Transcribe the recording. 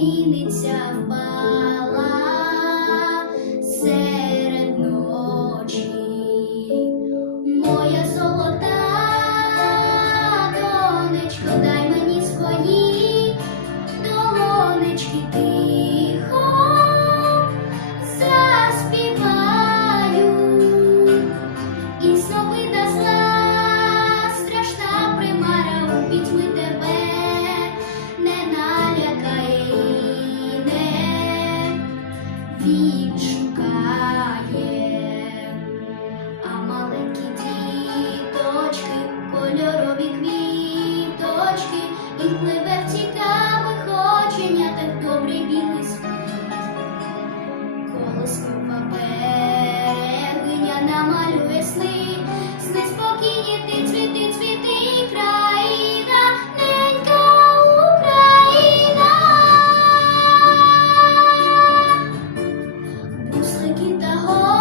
віниця впала серед ночі, моя золота донечко, дай мені свої долонечки ти. кольорові квіточки, і пливе в цікавих так добрий білий світ, колоскопа берегиня намалює сни, сни спокійні ти цвіти, цвіти країна, ненька Україна, буслики та го.